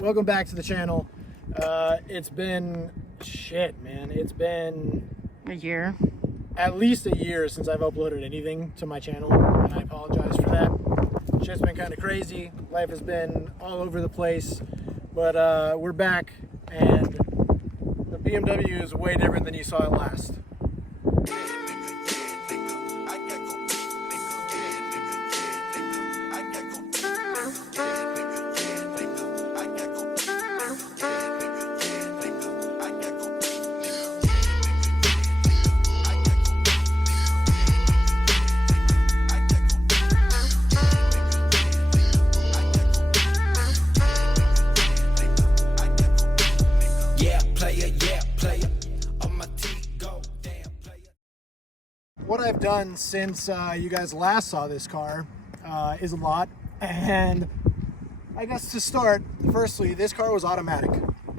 welcome back to the channel. It's been shit, man. It's been a year, at least a year since I've uploaded anything to my channel, and I apologize for that. Shit's been kind of crazy. Life has been all over the place, but we're back, and the BMW is way different than you saw it last. What I've done since you guys last saw this car is a lot, and I guess to start, firstly, this car was automatic.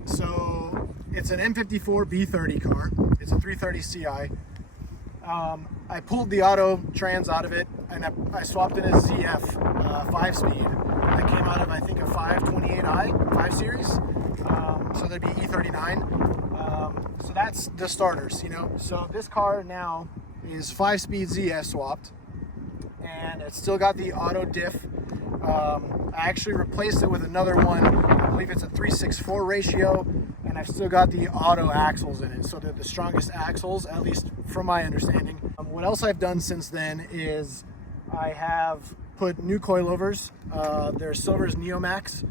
So it's an M54 B30 car. It's a 330 Ci. I pulled the auto trans out of it, and I swapped in a ZF 5-speed. That came out of, I think, a 528i 5 Series. So that'd be E39. So that's the starters, you know. So this car now is 5-speed ZF swapped, and it's still got the auto diff. I actually replaced it with another one. I believe it's a 3/6/4 ratio, and I've still got the auto axles in it, so they're the strongest axles, at least from my understanding. What else I've done since then is I have put new coilovers. They're Silver's Neomax.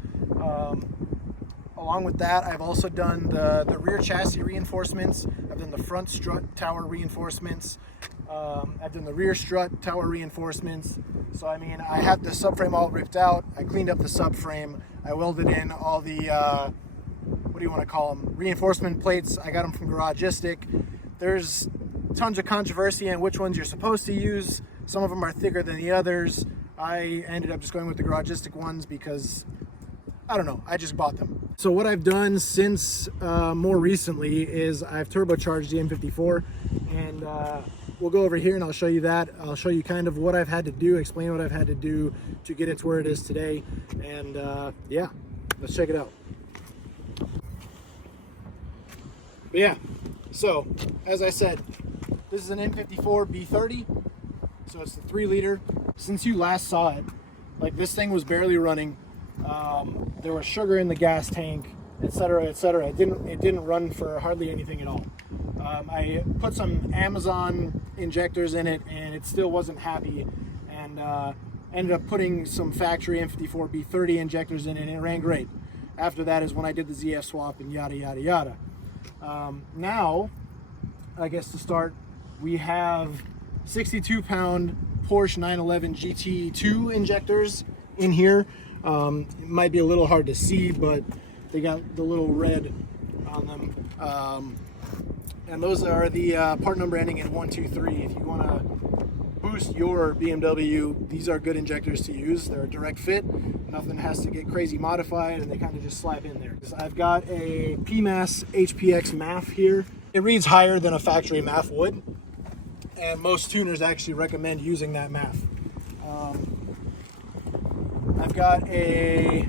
Along with that, I've also done the rear chassis reinforcements. I've done the front strut tower reinforcements. I've done the rear strut tower reinforcements. So I mean, I had the subframe all ripped out. I cleaned up the subframe. I welded in all the, what do you want to call them? Reinforcement plates. I got them from Garagistic. There's tons of controversy on which ones you're supposed to use. Some of them are thicker than the others. I ended up just going with the Garagistic ones because, I don't know, I just bought them. So what I've done since more recently is I've turbocharged the M54, and we'll go over here and I'll show you that. I'll show you kind of what I've had to do, explain what I've had to do to get it to where it is today. And yeah, let's check it out. But yeah, so as I said, this is an M54 B30. So it's the 3-liter. Since you last saw it, like, this thing was barely running. There was sugar in the gas tank, etc., etc. It didn't run for hardly anything at all. I put some Amazon injectors in it, and it still wasn't happy, and ended up putting some factory M54 B30 injectors in it, and it ran great. After that is when I did the ZF swap and yada yada yada. Now, I guess to start, we have 62-pound Porsche 911 GT2 injectors in here. It might be a little hard to see, but they got the little red on them. And those are the part number ending in 123. If you want to boost your BMW, these are good injectors to use. They're a direct fit. Nothing has to get crazy modified, and they kind of just slap in there. I've got a PMAS HPX MAF here. It reads higher than a factory MAF would, and most tuners actually recommend using that MAF. I've got a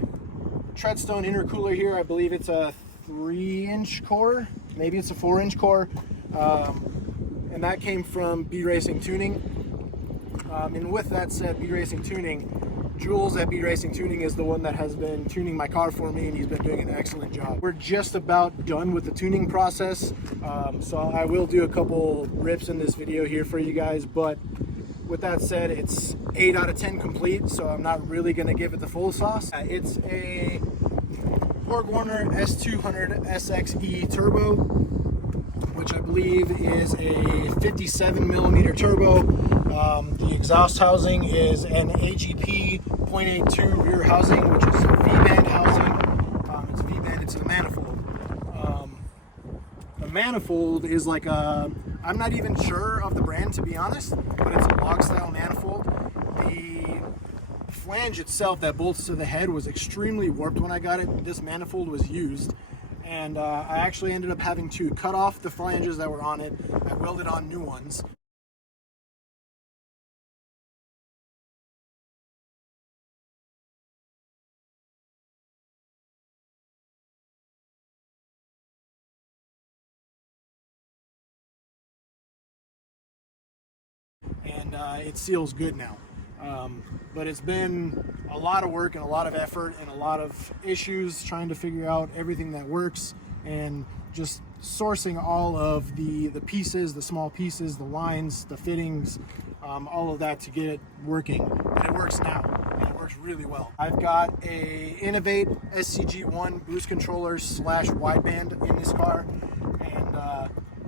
Treadstone intercooler here. I believe it's a 3-inch core, maybe it's a 4-inch core, and that came from B Racing Tuning. And with that said, B Racing Tuning, Jules at B Racing Tuning is the one that has been tuning my car for me, and he's been doing an excellent job. We're just about done with the tuning process, so I will do a couple rips in this video here for you guys, but with that said, it's 8 out of 10 complete, so I'm not really going to give it the full sauce. It's a BorgWarner S200 SXE Turbo, which I believe is a 57 millimeter turbo. The exhaust housing is an AGP 0.82 rear housing, which is V-band housing. It's V-band, it's a manifold. The manifold is like a, I'm not even sure of the brand, to be honest, but it's a log style manifold. The flange itself that bolts to the head was extremely warped when I got it. This manifold was used, and I actually ended up having to cut off the flanges that were on it. I welded on new ones. it seals good now. But it's been a lot of work and a lot of effort and a lot of issues trying to figure out everything that works, and just sourcing all of the pieces, the small pieces, the lines, the fittings, all of that to get it working. And it works now, and it works really well. I've got a Innovate SCG1 boost controller / wideband in this car, and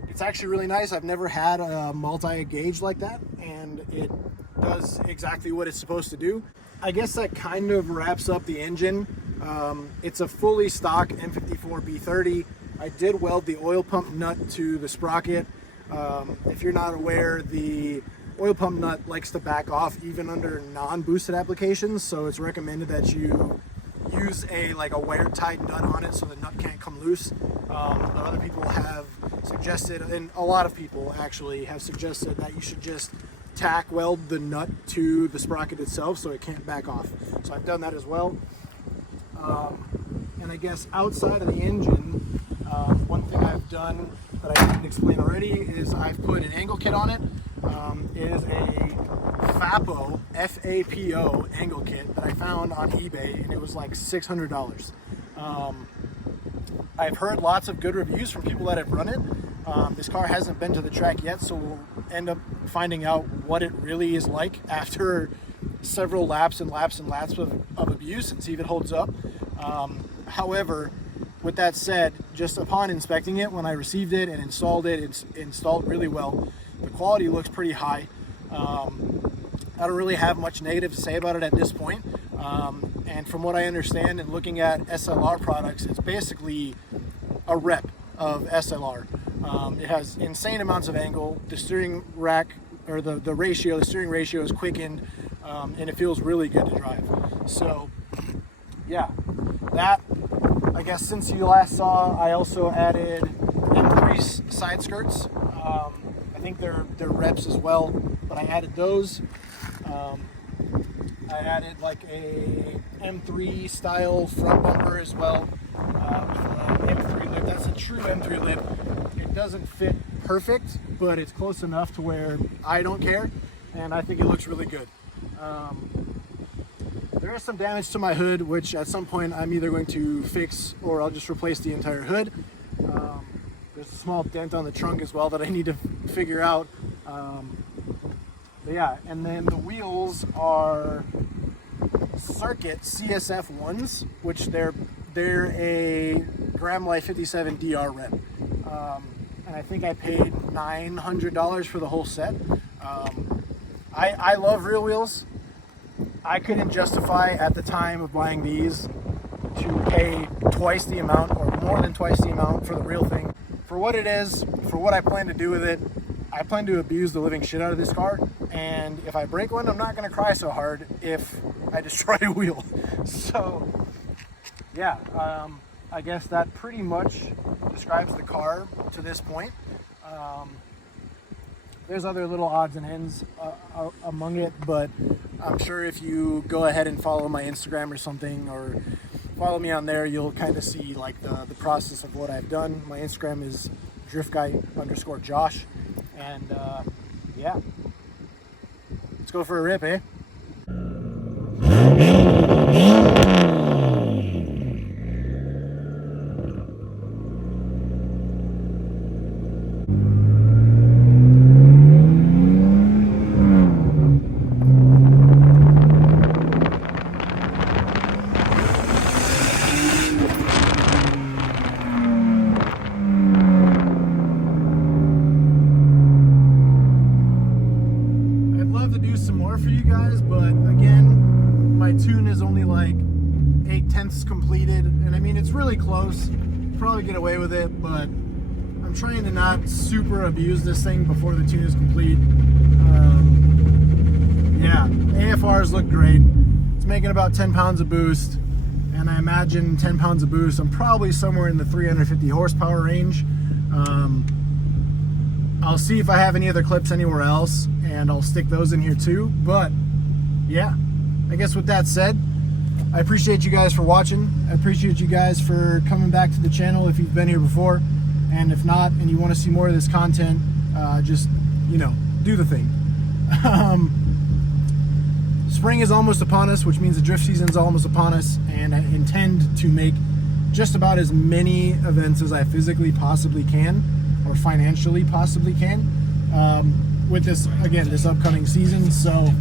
it's actually really nice. I've never had a multi-gauge like that, and it does exactly what it's supposed to do. I guess that kind of wraps up the engine. It's a fully stock M54 B30. I did weld the oil pump nut to the sprocket. If you're not aware, the oil pump nut likes to back off even under non-boosted applications, so it's recommended that you use a wire tied nut on it so the nut can't come loose. But other people have suggested, and a lot of people actually have suggested, that you should just tack weld the nut to the sprocket itself so it can't back off. So I've done that as well. And I guess outside of the engine, one thing I've done that I didn't explain already is I've put an angle kit on it. It is a FAPO, F-A-P-O angle kit that I found on eBay, and it was like $600. I've heard lots of good reviews from people that have run it. This car hasn't been to the track yet, so we'll end up finding out what it really is like after several laps and laps and laps of abuse, and see if it holds up. However, with that said, just upon inspecting it, when I received it and installed it, it's installed really well. The quality looks pretty high. I don't really have much negative to say about it at this point. And from what I understand and looking at SLR products, it's basically a rep of SLR. It has insane amounts of angle. The steering rack, or the steering ratio is quickened, and it feels really good to drive. So yeah, that, I guess since you last saw, I also added M3 side skirts. I think they're reps as well, but I added those. I added like a M3 style front bumper as well, with an M3 lip. That's a true M3 lip. It doesn't fit perfect, but it's close enough to where I don't care, and I think it looks really good. There is some damage to my hood, which at some point I'm either going to fix or I'll just replace the entire hood. There's a small dent on the trunk as well that I need to figure out. But yeah, and then the wheels are Circuit CSF ones, which they're a Graham Life 57 DR rep. And I think I paid $900 for the whole set. I love real wheels. I couldn't justify at the time of buying these to pay twice the amount or more than twice the amount for the real thing. For what it is, for what I plan to do with it, I plan to abuse the living shit out of this car, and if I break one, I'm not going to cry so hard if I destroy a wheel. So yeah, I guess that pretty much describes the car to this point. There's other little odds and ends among it, but I'm sure if you go ahead and follow my Instagram or something, or follow me on there, you'll kind of see like the process of what I've done. My Instagram is driftguy_Josh, and yeah, let's go for a rip, eh? For you guys, but again, my tune is only like 8/10 completed, and I mean, it's really close. Probably get away with it, but I'm trying to not super abuse this thing before the tune is complete. Yeah, AFRs look great. It's making about 10 pounds of boost, and I imagine 10 pounds of boost, I'm probably somewhere in the 350 horsepower range. I'll see if I have any other clips anywhere else, and I'll stick those in here too. But yeah, I guess with that said, I appreciate you guys for watching. I appreciate you guys for coming back to the channel if you've been here before, and if not, and you want to see more of this content, just, you know, do the thing. Spring is almost upon us, which means the drift season is almost upon us, and I intend to make just about as many events as I physically possibly can, or financially possibly can, with this, again, this upcoming season. So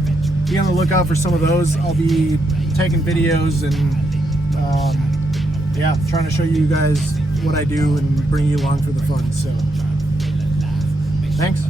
be on the lookout for some of those. I'll be taking videos and yeah, trying to show you guys what I do and bring you along for the fun. So thanks.